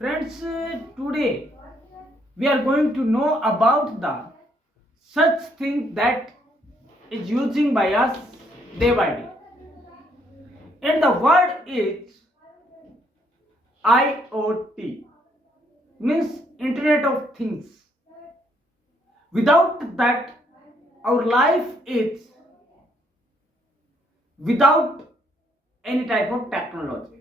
Friends, today we are going to know about the such thing that is using by us day by day. And the word is IoT, means Internet of Things. Without that, our life is without any type of technology.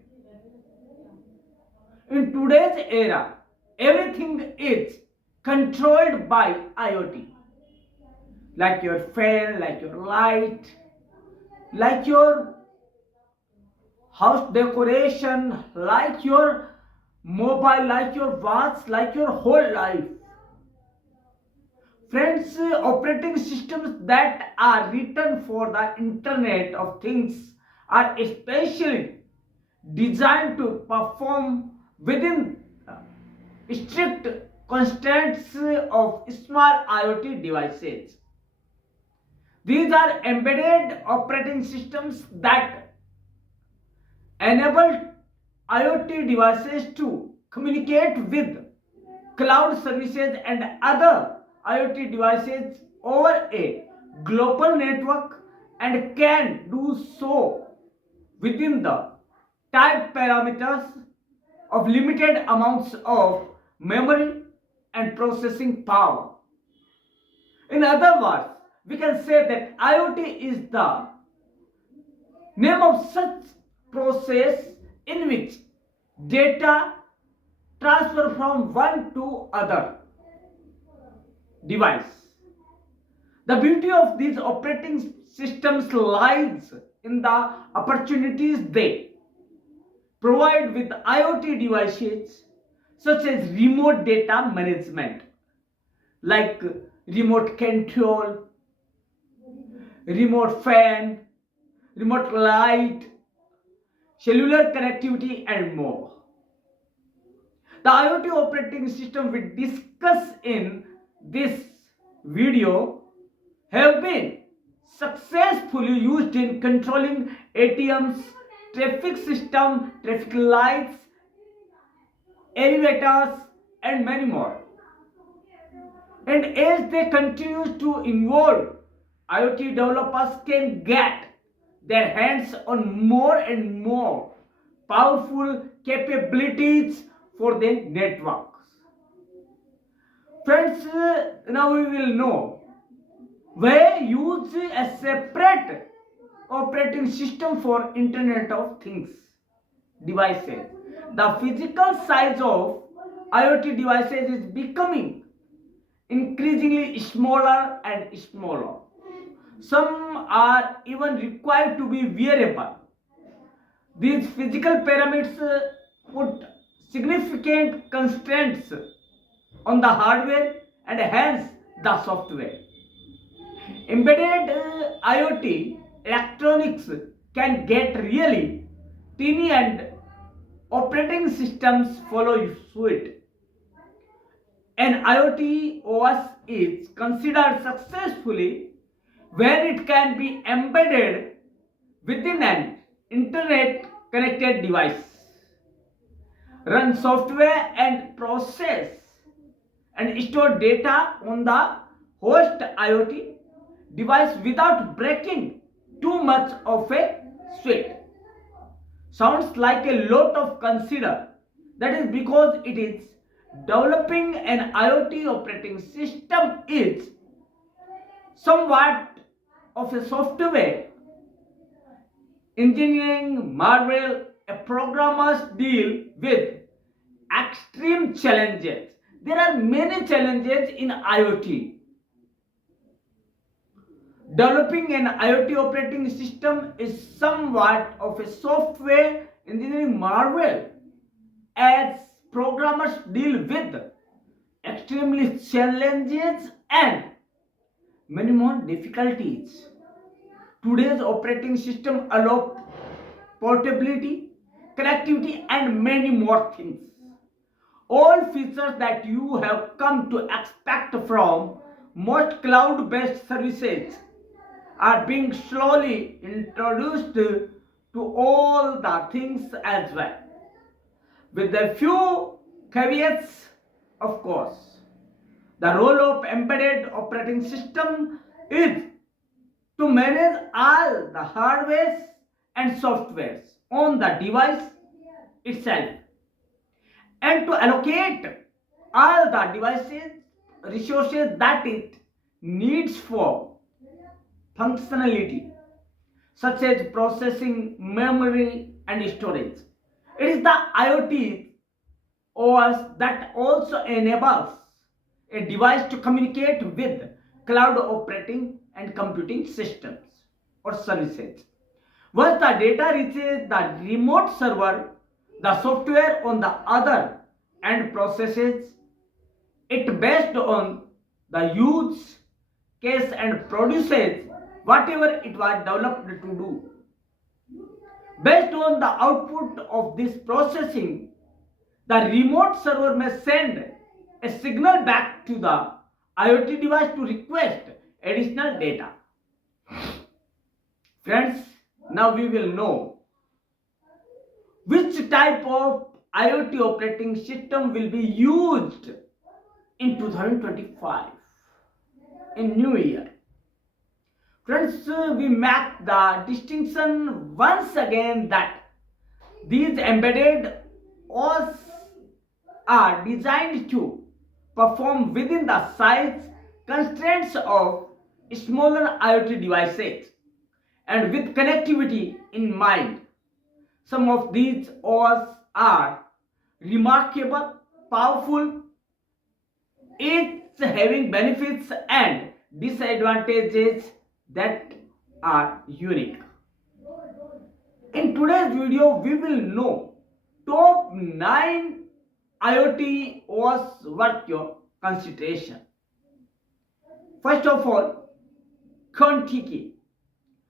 In today's era, everything is controlled by IoT, like your fan, like your light, like your house decoration, like your mobile, like your watch, like your whole life. Friends, operating systems that are written for the Internet of Things are especially designed to perform within strict constraints of small IoT devices. These are embedded operating systems that enable IoT devices to communicate with cloud services and other IoT devices over a global network and can do so within the tight parameters of limited amounts of memory and processing power. In other words, we can say that IoT is the name of such process in which data transfer from one to other device. The beauty of these operating systems lies in the opportunities they provide with IoT devices such as remote data management, like remote control, remote fan, remote light, cellular connectivity, and more. The IoT operating system we discuss in this video have been successfully used in controlling ATMs, traffic system, traffic lights, elevators, and many more. And as they continue to evolve, IoT developers can get their hands on more and more powerful capabilities for their networks. Friends, now we will know why use a separate operating system for Internet of Things devices. The physical size of IoT devices is becoming increasingly smaller and smaller. Some are even required to be wearable. These physical parameters put significant constraints on the hardware and hence the software. Embedded IoT electronics can get really teeny and operating systems follow suit. An IoT OS is considered successfully when it can be embedded within an internet connected device, run software and process and store data on the host IoT device without breaking too much of a sweat. Sounds like a lot of consider. That is because it is developing an IoT operating system is somewhat of a software engineering marvel. A programmers deal with extreme challenges. There are many challenges in IoT. Developing an IoT operating system is somewhat of a software engineering marvel as programmers deal with extremely challenges and many more difficulties. Today's operating system allow portability, connectivity, and many more things. All features that you have come to expect from most cloud-based services are being slowly introduced to all the things as well. With a few caveats, of course. The role of embedded operating system is to manage all the hardware and softwares on the device itself and to allocate all the devices resources that it needs for functionality such as processing, memory and storage. It is the IoT OS that also enables a device to communicate with cloud operating and computing systems or services. Once the data reaches the remote server, the software on the other end processes it based on the use case and produces whatever it was developed to do. Based on the output of this processing, the remote server may send a signal back to the IoT device to request additional data. Friends, now we will know which type of IoT operating system will be used in 2025 in New Year. Friends, we make the distinction once again that these embedded OS are designed to perform within the size constraints of smaller IoT devices and with connectivity in mind. Some of these OS are remarkable, powerful, each having benefits and disadvantages that are unique. In today's video, we will know top 9 IoT OS worth your consideration. First of all, Kontiki.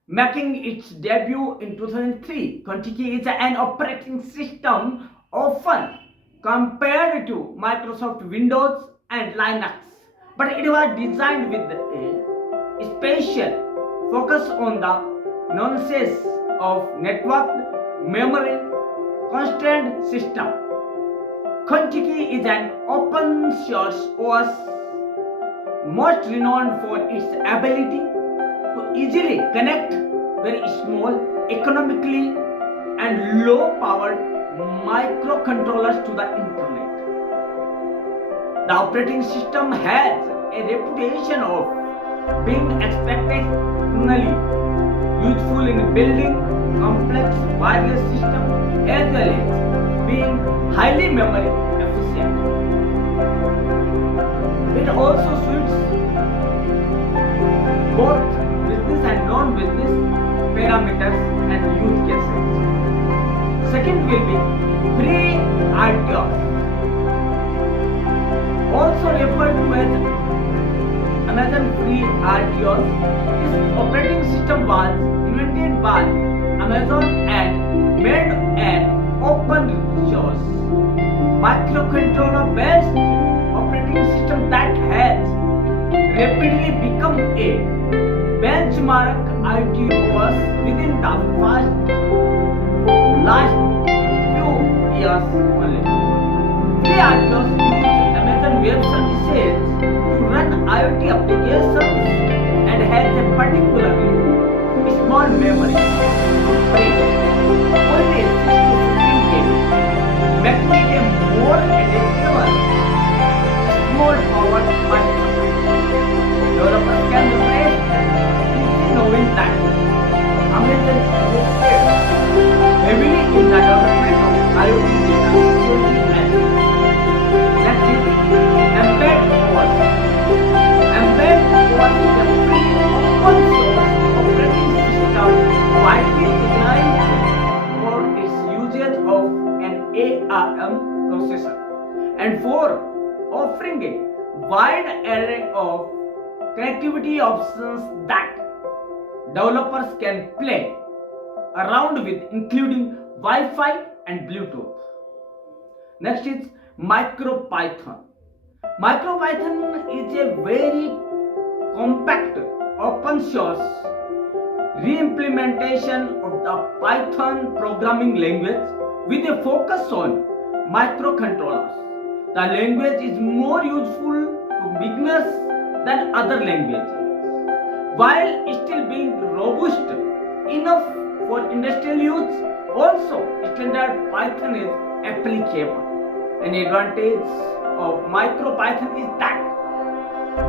Making its debut in 2003, Kontiki is an operating system often compared to Microsoft Windows and Linux, but it was designed with a special focus on the nuances of networked memory constrained system. Kontiki is an open source OS most renowned for its ability to easily connect very small, economically and low-powered microcontrollers to the internet. The operating system has a reputation of being exceptionally useful in building complex wireless systems as well as being highly memory efficient. It also suits both business and non-business parameters and use cases. Second will be FreeRTOS, also referred to as Amazon FreeRTOS. This operating system was invented by Amazon and made an open source microcontroller based operating system that has rapidly become a benchmark IoT OS within the last few years only. FreeRTOS uses Amazon Web Services to run IoT applications and has a particularly small memory footprint, only 6 to 15 KB, making it a more adaptable, small powered microcontroller. Developers can rest knowing that Amazon invested heavily in the development of IoT data security and next is Embed OS. Embed OS is a free open source operating system widely designed for its usage of an ARM processor and for offering a wide array of connectivity options that developers can play around with, including Wi-Fi and Bluetooth. Next is MicroPython. MicroPython is a very compact open source re-implementation of the Python programming language with a focus on microcontrollers. The language is more useful to beginners than other languages, while still being robust enough for industrial use. Also, standard Python is applicable. An advantage of MicroPython is that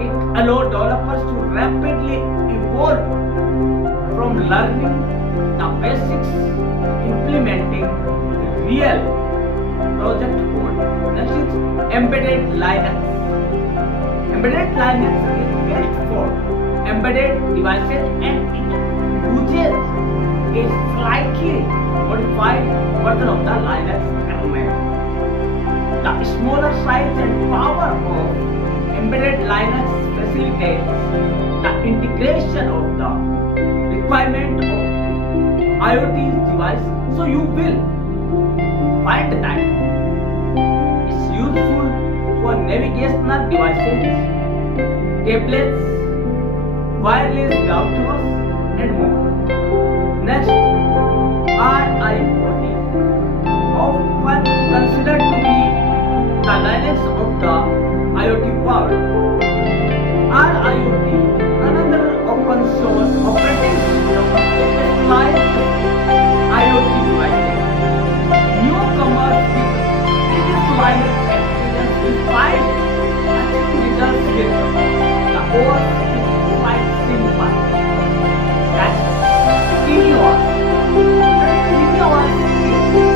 it allows developers to rapidly evolve from learning the basics to implementing real project code. Next is embedded Linux. Embedded Linux is built for embedded devices and it uses a slightly modified version of the Linux kernel. The smaller size and power of embedded Linux facilitates the integration of the requirement of IoT device. So you will find that it's useful for navigational devices, tablets, wireless routers, and more. Next, RIoT, often considered to be the Linux of the IoT world. RIoT is another open source operating system specialized IoT devices. Newcomers with previous Linux experience will find achieving results with the OS is quite simple. That's TinyOS. TinyOS is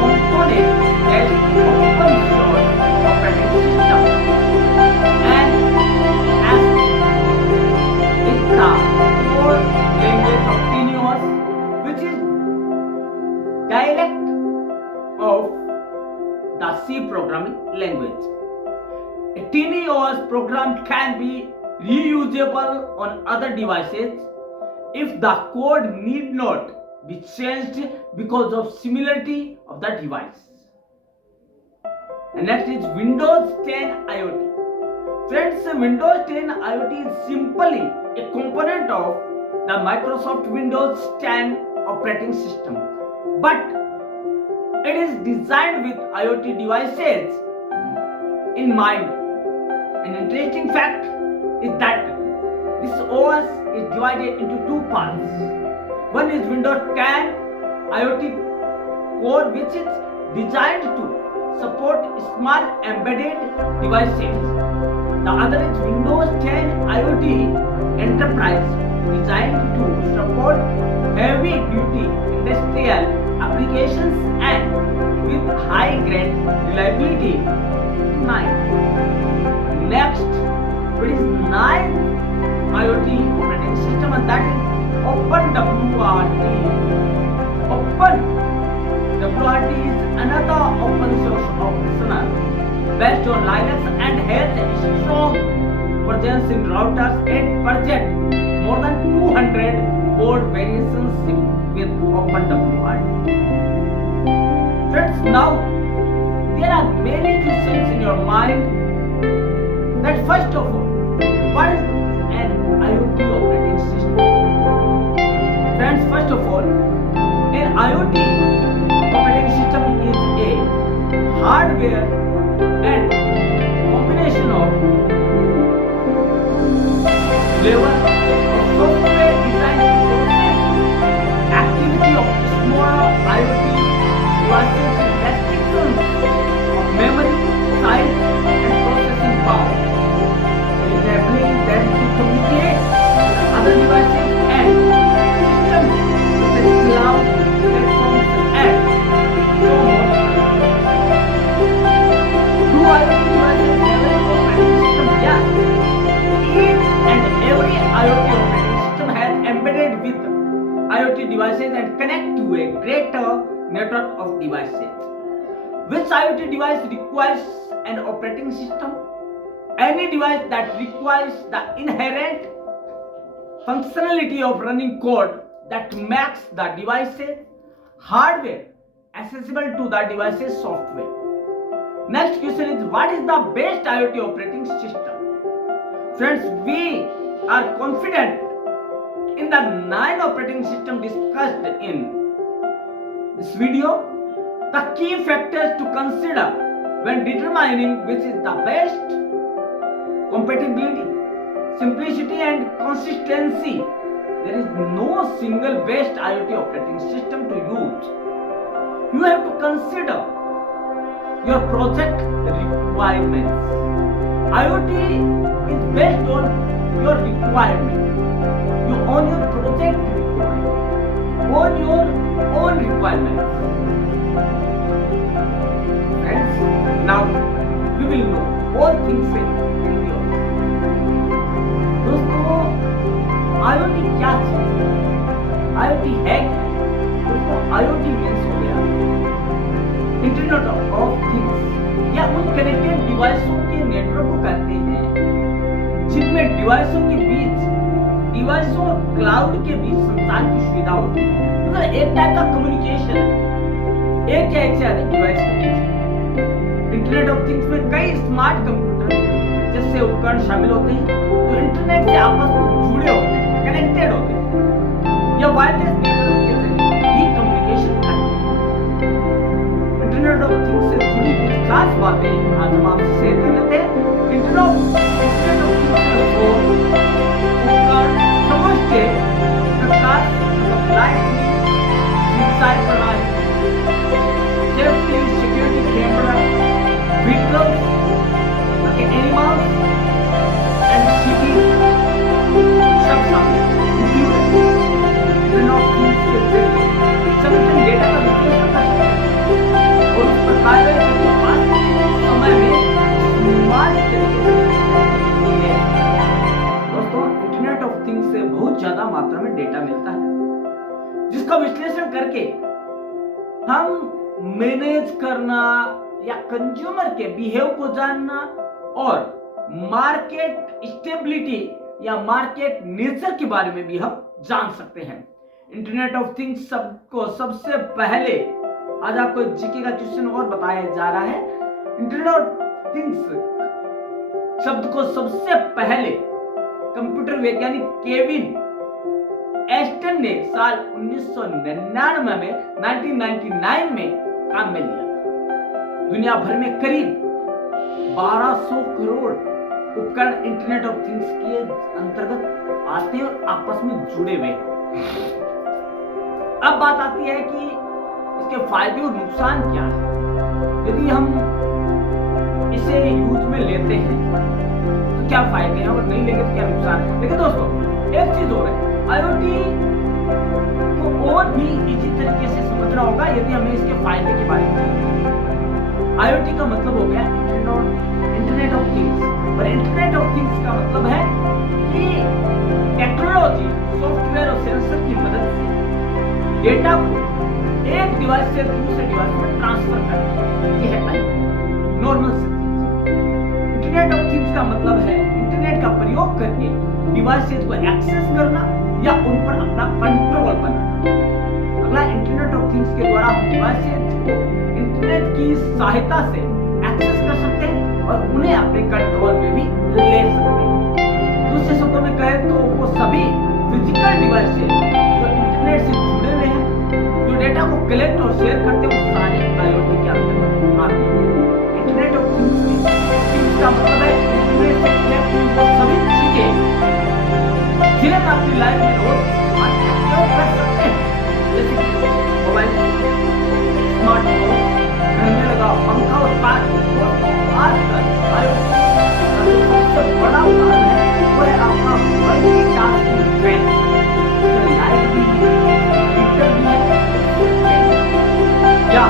component that is open source operating system and as is the core language of TinyOS, which is dialect of the C programming language. A TinyOS program can be reusable on other devices if the code need not be changed because of similarity of the device. And next is Windows 10 IoT. Friends, Windows 10 IoT is simply a component of the Microsoft Windows 10 operating system, but it is designed with IoT devices in mind. An interesting fact is that this OS is divided into two parts. One is Windows 10 IoT core, which is designed to support small embedded devices. The other is Windows 10 IoT Enterprise, designed to support heavy-duty industrial applications and with high-grade reliability. 9. Next, it is 9 IoT operating system, and that is OpenWRT. OpenWRT is another open source optional based on Linux and has strong presence in routers and project more than 200 board variations with OpenWRT. Friends, now there are many questions in your mind. That first of all, what is an IoT operating system? Friends, first of all, an IoT operating system is a hardware and combination of level of software designed to process activity of small IoT devices with restrictions of memory, size, and processing power, enabling them to communicate with other devices and systems such as cloud platforms and so on. Do IoT devices have an operating system? Yes. Each and every IoT operating system has embedded with IoT devices and connect to a greater network of devices. Which IoT device requires an operating system? Any device that requires the inherent functionality of running code that makes the device's hardware accessible to the device's software. Next question is, what is the best IoT operating system? Friends, we are confident in the 9 operating systems discussed in this video. The key factors to consider when determining which is the best, compatibility, simplicity and consistency. There is no single best IoT operating system to use. You have to consider your project requirements. IoT is based on your requirement. You own your project requirement, own your own requirements. Friends, now we will know all things in yours. दोस्तों, IoT क्या चीज है? IoT है क्या? दोस्तों, IoT means हो गया internet of things, या उन कनेक्टेड डिवाइसों के नेटवर्क को कहते हैं जिनमें डिवाइसों और क्लाउड के बीच संचार की सुविधा होती है। मतलब एक टाइप का कम्युनिकेशन है एक या एक से अधिक डिवाइस के बीच। इंटरनेट ऑफ थिंग्स में कई स्मार्ट कंप्यूटर जैसे उपकरण शामिल होते हैं जो इंटरनेट से आपस में जुड़े होते हैं, कनेक्टेड होते हैं या वायरलेस नेटवर्क के जरिए भी कम्युनिकेशन करते हैं। इंटरनेट ऑफ थिंग्स से जुड़ी कुछ खास बातें आज हम आपसे शेयर कर लेते हैं। इंटरनेट ऑफ थिंग्स को उपकरण समझते प्रकाश लाइट सिंचाई प्रणाली, safety security camera, vehicles, animals and city सब शामिल इंटरनेट ऑफ थिंग्स के जरिए सब डेटा का विश्लेषण कर सकते हैं और उस प्रकार समय में स्मार्ट तरीके से। दोस्तों, इंटरनेट ऑफ थिंग्स से बहुत ज्यादा मात्रा में डेटा मिलता है जिसका विश्लेषण करके हम मैनेज करना या कंज्यूमर के बिहेव को जानना और मार्केट स्टेबिलिटी या मार्केट नेचर के बारे में भी हम जान सकते हैं। इंटरनेट ऑफ थिंग्स सबको सबसे पहले आज आपको जीके का क्वेश्चन और बताया जा रहा है। इंटरनेट ऑफ थिंग्स शब्द को सबसे पहले कंप्यूटर वैज्ञानिक केविन एस्टन ने साल 1999 में काम में लिया। दुनिया भर में करीब 1200 करोड़ उपकरण इंटरनेट ऑफ थिंग्स के अंतर्गत आते हैं और आपस में जुड़े हुए। अब बात आती है कि इसके फायदे और नुकसान क्या है। यदि हम इसे यूज में लेते हैं तो क्या फायदे हैं और नहीं लेंगे तो क्या नुकसान है। लेकिन दोस्तों, एक चीज और है, IoT को और भी इजी तरीके से समझना होगा यदि हमें इसके फायदे के बारे में जानना है। IoT का मतलब हो गया इंटरनेट ऑफ थिंग्स, और इंटरनेट ऑफ थिंग्स का मतलब है कि टेक्नोलॉजी, सॉफ्टवेयर और सेंसर की मदद से डेटा को एक डिवाइस से दूसरे डिवाइस में ट्रांसफर करना, ये है नॉर्मल से। इंटरनेट ऑफ थिंग्स का मतलब है इंटरनेट का प्रयोग करके डिवाइसेज को एक्सेस करना या उन पर अपना कंट्रोल बनाना। अगला, इंटरनेट ऑफ थिंग्स के द्वारा हम डिवाइसेज को इंटरनेट की सहायता से एक्सेस कर सकते हैं और उन्हें अपने कंट्रोल में भी ले सकते हैं। दूसरे शब्दों में कहें तो वो सभी फिजिकल डिवाइसेज जो इंटरनेट से जुड़े हुए हैं, जो डेटा को कलेक्ट और शेयर करते हैं, वो सारे IoT के अंतर्गत आते हैं। इंटरनेट ऑफ थिंग्स का मतलब है इंटरनेट से कनेक्ट हुई वो सभी चीजें जिन्हें हम अपनी लाइफ में रोज उपयोग कर सकते हैं, जैसे कि मोबाइल, स्मार्टफोन, घर में लगा पंखा और कार। आजकल IoT का जो सबसे बड़ा उदाहरण है वो है आपका मल्टीटास्किंग ट्रेन। लाइट भी है, हीटर भी है, या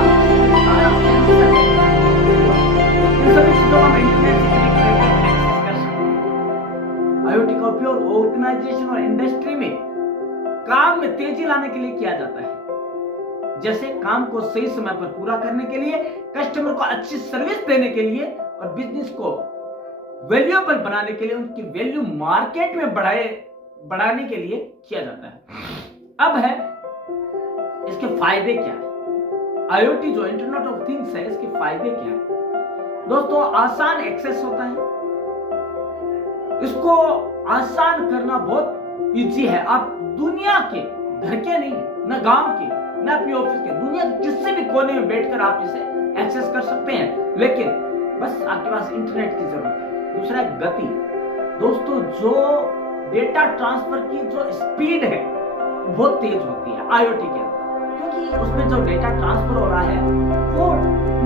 सारा सेंसर है। इन सभी चीजों को हम इंटरनेट से कनेक्ट करके एक्सेस कर सकते हैं। IoT का उपयोग ऑर्गेनाइजेशन और इंडस्ट्री में काम में तेजी लाने के लिए किया जाता है, जैसे काम को सही समय पर पूरा करने के लिए, कस्टमर को अच्छी सर्विस देने के लिए और बिजनेस को वैल्यूएबल बनाने के लिए, उनकी वैल्यू मार्केट में बढ़ाने के लिए किया जाता है। अब है इसके फायदे क्या है। IoT जो इंटरनेट ऑफ थिंग्स है, इसके फायदे क्या है। दोस्तों, आसान एक्सेस होता है, इसको आसान करना बहुत इजी है। आप दुनिया के घर के नहीं, न गांव के, न अपने ऑफिस के, दुनिया के किसी भी कोने में बैठकर आप इसे एक्सेस कर सकते हैं, लेकिन बस आपके पास इंटरनेट की जरूरत है। दूसरा है गति। दोस्तों, जो डेटा ट्रांसफर की जो स्पीड है बहुत तेज होती है आईओटी के अंदर, क्योंकि उसमें जो डेटा ट्रांसफर हो रहा है वो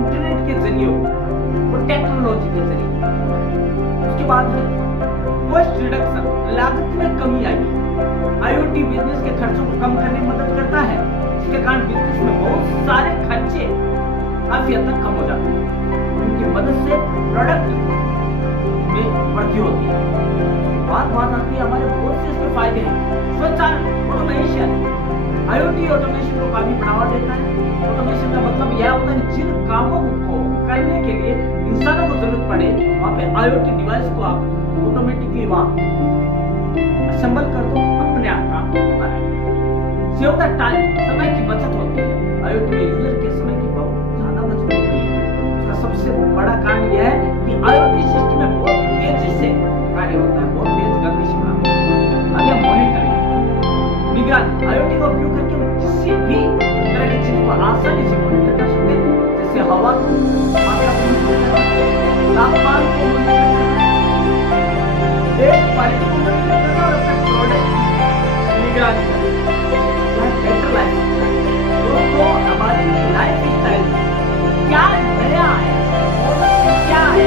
इंटरनेट के जरिए हो रहा है, वो टेक्नोलॉजी के जरिए हो रहा है। उसके बाद है कॉस्ट रिडक्शन, लागत में कमी आएगी। आईओटी बिजनेस के खर्चों को कम करने में मदद करता है, जिसके कारण बिजनेस में बहुत सारे खर्चे काफी हद तक कम हो जाते हैं। उनकी मदद से प्रोडक्ट में वृद्धि होती है। बात आती है हमारे बहुत से इसके फायदे हैं। स्वचालन, ऑटोमेशन। आईओटी ऑटोमेशन को काफी बढ़ावा देता है। ऑटोमेशन का मतलब यह होता है कि जिन कामों को करने के लिए इंसानों को जरूरत पड़े, वहां पे आईओटी डिवाइस को आप ऑटोमेटिकली वहां असेंबल कर दो, अपने आप काम होता है। सेव द टाइम, समय की बचत होती है। आईओटी में यूजर के समय की बहुत ज्यादा बचत होती है। उसका सबसे बड़ा कारण यह है कि आईओटी सिस्टम में बहुत तेजी से कार्य होता है, बहुत तेज गति से काम होता है। आगे मॉनिटरिंग, निगरानी। आईओटी का उपयोग करके हम किसी भी तरह की चीज को आसानी से मॉनिटर कर सकते हैं, जैसे हवा को, तापमान को मॉनिटर करना, एयर क्वालिटी को मॉनिटर करना और अपने प्रोडक्ट की निगरानी करना। बेटर लाइफ, दोस्तों हमारी लाइफ स्टाइल क्या नया है और क्या है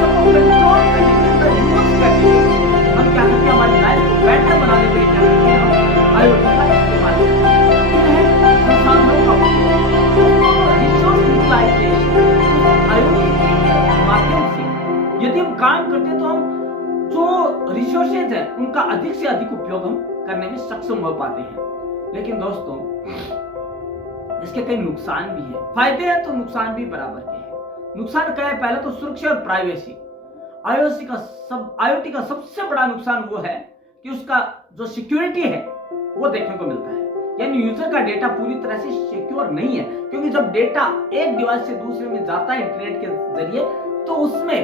उसको कंट्रोल करने के लिए, यूज करने के लिए हम क्या करते हैं, हमारी लाइफ को बेटर बनाने के लिए क्या करते हैं, हम आईओटी का इस्तेमाल करते हैं। संसाधनों का रिसोर्स यूटिलाइजेशन, आईओटी के माध्यम से यदि हम काम करते हैं तो हम जो रिसोर्सेज है उनका अधिक से अधिक उपयोग हम करने में सक्षम हो पाते हैं। लेकिन दोस्तों इसके कई नुकसान भी है। फायदे हैं तो नुकसान भी बराबर के हैं। नुकसान क्या है? पहले तो सुरक्षा और प्राइवेसी। आईओटी का सबसे बड़ा नुकसान वो है कि उसका जो सिक्योरिटी है वो देखने को मिलता है, यानी यूजर का डेटा पूरी तरह से सिक्योर नहीं है, क्योंकि जब डेटा एक डिवाइस से दूसरे में जाता है इंटरनेट के जरिए तो उसमें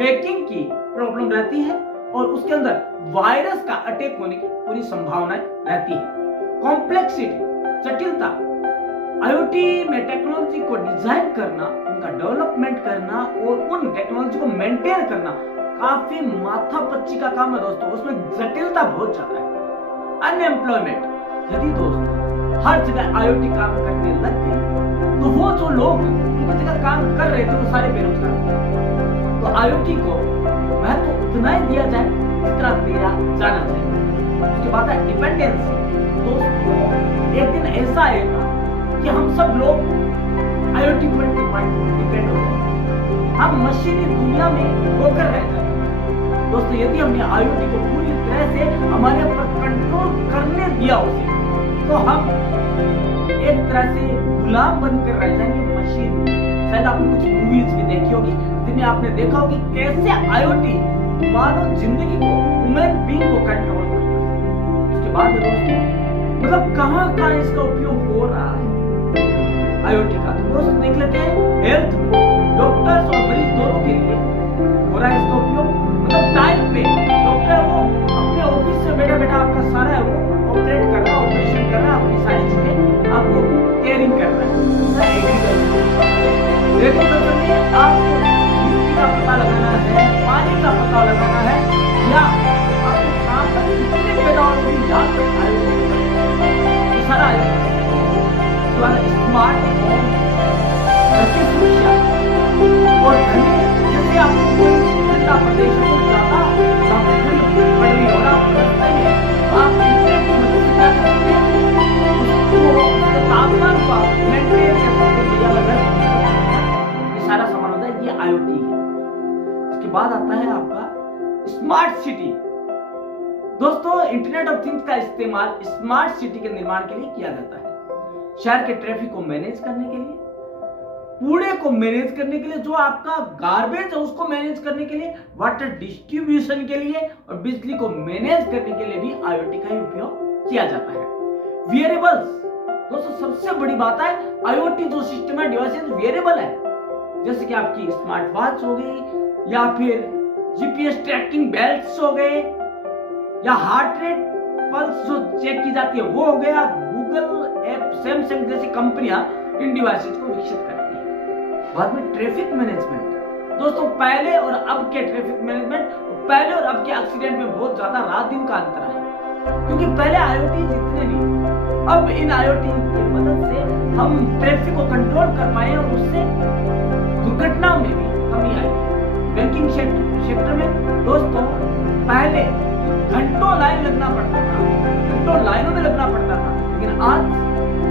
हैकिंग की प्रॉब्लम रहती है और उसके अंदर वायरस का अटैक होने की पूरी संभावना रहती है। कॉम्प्लेक्सिटी, जटिलता। आईओटी में टेक्नोलॉजी को डिजाइन करना, उनका डेवलपमेंट करना और उन टेक्नोलॉजी को मेंटेन करना काफी माथापच्ची का काम है दोस्तों, उसमें जटिलता बहुत ज्यादा है। अनएम्प्लॉयमेंट, यदि दोस्तों हर जगह आईओटी काम करने लग गई तो वो जो लोग उनकी जगह काम कर रहे थे वो सारे बेरोजगार थे। तो आईओटी को महत्व उतना ही दिया जाए जितना दिया जाना चाहिए। उसके बाद है डिपेंडेंसी। दोस्तों एक दिन ऐसा आएगा कि हम सब लोग आईओटी पर डिपेंड हो जाएंगे, हम मशीनी दुनिया में होकर रह जाएंगे। दोस्तों यदि हमने आईओटी को पूरी तरह से हमारे ऊपर कंट्रोल करने दिया उसे, तो हम एक तरह से गुलाम बनकर रह जाएंगे मशीन में। शायद आपने कुछ मूवीज भी देखी होगी जिनमें आपने देखा होगी कैसे आईओटी मानव जिंदगी को, ह्यूमन बीइंग को कंट्रोल करता है। उसके बाद दोस्तों मतलब कहां इसका उपयोग हो रहा है आईओटी का, तो दोस्तों देख लेते हैं। हेल्थ में डॉक्टर्स और मरीज दोनों के लिए हो रहा है इसका उपयोग। मतलब टाइम पे डॉक्टर वो अपने ऑफिस से बैठा आपका सारा है वो ऑपरेट कर रहा है, ऑपरेशन कर रहा है, अपनी सारी चीजें आपको केयरिंग कर रहा है। एग्रीकल्चर में आपको मिट्टी का पता लगाना है, पानी का पता लगाना है, या आपको काम का कितने पैदावार हुई याद रखना है, सारा स्मार्ट होम, घर की सुरक्षा और घर में जैसे आपको ठंडा प्रदेश में ज्यादा ठंड पड़ रही हो, आप रास्ते में आप इंटरनेट की मदद से क्या कर सकते हैं, उसको तापमान को मेंटेन कर सकते हैं या अगर ये सारा सामान होता है, ये आईओटी है। इसके बाद आता है आपका स्मार्ट सिटी। दोस्तों इंटरनेट ऑफ थिंग्स का इस्तेमाल स्मार्ट सिटी के निर्माण के लिए किया जाता है। शहर के ट्रैफिक को मैनेज करने के लिए, कूड़े को मैनेज करने के लिए, जो आपका गार्बेज है उसको मैनेज करने के लिए, वाटर डिस्ट्रीब्यूशन के लिए और बिजली को मैनेज करने के लिए भी आईओटी का उपयोग किया जाता है। वेरिएबल्स, दोस्तों सबसे बड़ी बात है आईओटी जो सिस्टम है डिवाइसेस वेरिएबल है, जैसे कि आपकी स्मार्ट वॉच हो गई या फिर जीपीएस ट्रैकिंग बेल्ट्स हो गए या हार्ट रेट पल्स जो चेक की जाती है वो हो गया। गूगल ऐप, सैमसंग जैसी कंपनियां इन डिवाइसेस को विकसित करती हैं। बाद में ट्रैफिक मैनेजमेंट। दोस्तों पहले और अब के ट्रैफिक मैनेजमेंट, पहले और अब के एक्सीडेंट में बहुत ज्यादा रात दिन का अंतर है, क्योंकि पहले आईओटी जितने नहीं, अब इन आईओटी की मदद से हम ट्रैफिक को कंट्रोल कर पाए और उससे दुर्घटनाओं में भी कमी आई है। बैंकिंग सेक्टर में दोस्तों पहले घंटों लाइन लगना पड़ता था, घंटों लाइनों में लगना पड़ता था, लेकिन आज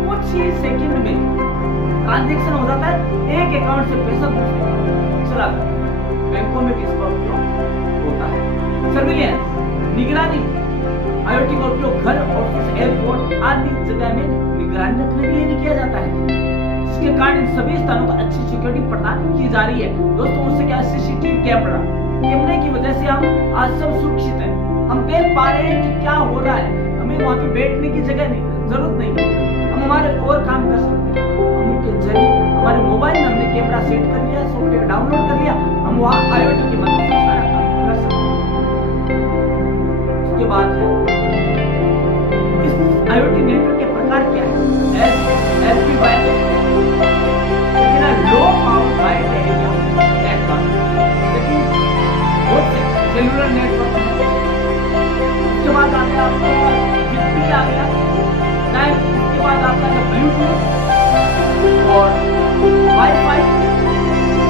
कुछ ही सेकंड में ट्रांजैक्शन हो जाता है, एक अकाउंट से पैसा दूसरे चला जाता है। बैंकों में भी इसका उपयोग होता है। सर्विलियंस, निगरानी, आईओटी का उपयोग घर, ऑफिस, एयरपोर्ट आदि जगह में निगरानी रखने के लिए भी किया जाता है, जिसके कारण इन सभी स्थानों पर अच्छी सिक्योरिटी प्रदान की जा रही है। दोस्तों उससे क्या, सीसीटीवी कैमरे की वजह से हम आज सब सुरक्षित है, हम देख पा रहे हैं कि क्या हो रहा है, हमें वहां पे बैठने की जगह नहीं, जरूरत नहीं, हम हमारे और काम कर सकते हैं। हम उनके जरिए हमारे मोबाइल में हमने कैमरा सेट कर लिया, सॉफ्टवेयर डाउनलोड कर लिया, हम वहां आईओटी की मदद से सारा काम कर सकते हैं। उसके बाद है इस आईओटी नेटवर्क के प्रकार क्या है? LPWAN, low power wide area network, लेकिन बहुत से सेलुलर नेटवर्क है। उसके बाद आता है आपका ZigBee आ गया, उसके बाद आता है ब्लूटूथ और वाईफाई,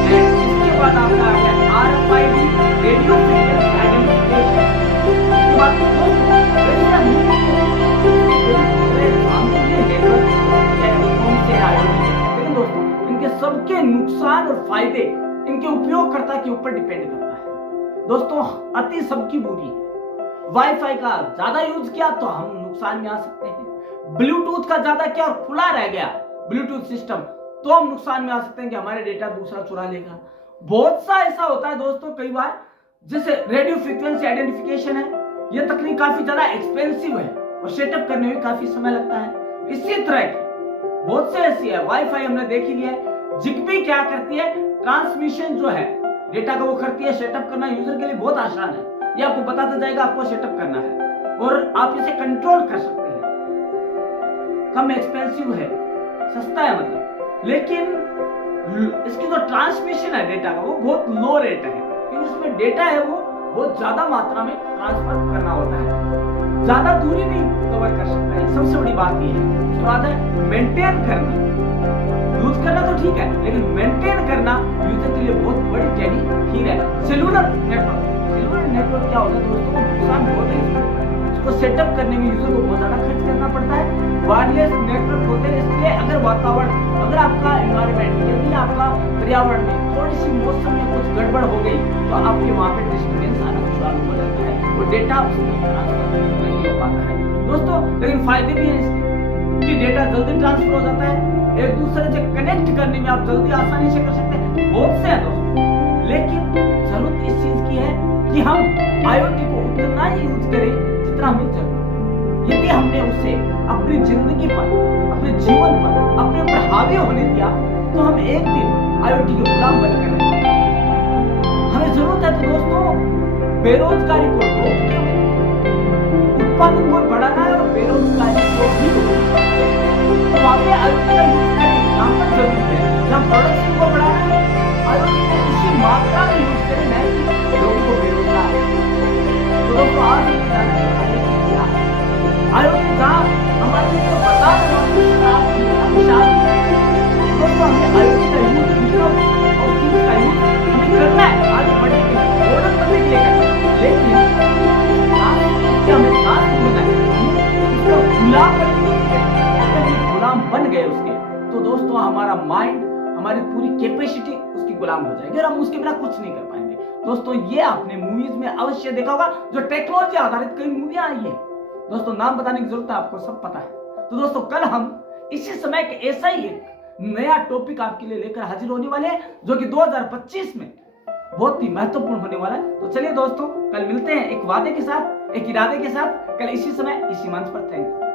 इसके बाद आता है RFID, रेडियो फ्रीक्वेंसी आइडेंटिफिकेशन। उसके बाद लेकिन दोस्तों इनके सबके नुकसान और फायदे इनके उपयोगकर्ता के ऊपर डिपेंड करता है। दोस्तों अति सबकी बुरी है। वाईफाई का ज्यादा यूज किया तो हम नुकसान में आ सकते हैं, ब्लूटूथ का ज्यादा किया और खुला रह गया ब्लूटूथ सिस्टम तो हम नुकसान में आ सकते हैं कि हमारे डेटा दूसरा चुरा लेगा। बहुत सा ऐसा होता है दोस्तों, कई बार जैसे रेडियो फ्रीक्वेंसी आइडेंटिफिकेशन है, यह तकनीक काफी ज्यादा एक्सपेंसिव है और सेटअप करने में काफी समय लगता है। इसी तरह की बहुत से ऐसी है। वाईफाई हमने देख ही लिया है। ZigBee क्या करती है, ट्रांसमिशन जो है डेटा का वो करती है, सेटअप करना यूजर के लिए बहुत आसान है, ये आपको बताता जाएगा आपको सेटअप करना है और आप इसे कंट्रोल कर सकते हैं। कम एक्सपेंसिव है, सस्ता है मतलब, लेकिन इसकी जो ट्रांसमिशन है डेटा का वो बहुत लो रेट है, क्योंकि उसमें डेटा है वो बहुत ज्यादा मात्रा में ट्रांसफर करना होता है, ज्यादा दूरी नहीं कवर कर सकता है, सबसे बड़ी बात ये है। उसके बाद है मेंटेन करना, यूज करना तो ठीक है लेकिन मेंटेन करना यूजर के लिए बहुत बड़ी चैलेंज है। सेलुलर नेटवर्क क्या होता है दोस्तों, नुकसान बहुत है, इसको सेटअप करने में यूजर को बहुत ज्यादा खर्च करना पड़ता है। वायरलेस नेटवर्क होते हैं, इसलिए अगर वातावरण, अगर आपका एनवायरनमेंट, यदि आपका पर्यावरण में थोड़ी सी मौसम में कुछ गड़बड़ हो गई तो आपके वहां पे डिस्टर्बेंस आना चालू हो जाता है और डेटा उसमें ट्रांसफर नहीं हो पाता है दोस्तों। लेकिन फायदे भी हैं इसके, कि डेटा जल्दी ट्रांसफर हो जाता है, एक दूसरे से कनेक्ट करने में आप जल्दी आसानी से कर सकते हैं, बहुत से हैं दोस्तों। लेकिन जरूरत इस चीज की है कि हम आईओटी को उतना ही यूज करें जितना हमें जरूरत है। यदि हमने उसे अपनी जिंदगी पर, अपने जीवन पर, अपने ऊपर हावी होने दिया तो हम एक दिन आईओटी के गुलाम बनकर रहेंगे। हमें जरूरत है तो दोस्तों बेरोजगारी को रोकते हुए उत्पादन को बढ़ाना है और बेरोजगारी को भी रोकना है। तो वहां पे आईओटी का यूज करें जहां पर जरूरी है, जहां प्रोडक्शन को बढ़ाना है, आईओटी को उसी मात्रा में यूज करें, नहीं कि लोगों को बेरोजगार। तो दोस्तों आज हम जाना है आईओटी जहां हमारे लिए बता दोस्तों हमें आईओटी का यूज और चीज का यूज हमें करना है, आगे बढ़ने के लिए, मॉडर्न बनने के लिए करना है, लेकिन हमें साथ होना है, उसका गुलाम बनने के लिए, गुलाम बन गए उसके तो दोस्तों हमारा माइंड, हमारी पूरी कैपेसिटी उसकी गुलाम हो जाएगी और हम उसके बिना कुछ नहीं कर पाएंगे। दोस्तों ये आपने मूवीज में अवश्य देखा होगा, जो टेक्नोलॉजी आधारित कई मूवियां आई है दोस्तों, नाम बताने की जरूरत है, आपको सब पता है। तो दोस्तों कल हम इसी समय के ऐसा ही एक नया टॉपिक आपके लिए लेकर हाजिर होने वाले हैं, जो कि 2025 में बहुत ही महत्वपूर्ण होने वाला है। तो चलिए दोस्तों कल मिलते हैं एक वादे के साथ, एक इरादे के साथ, कल इसी समय इसी मंच पर। Thank you.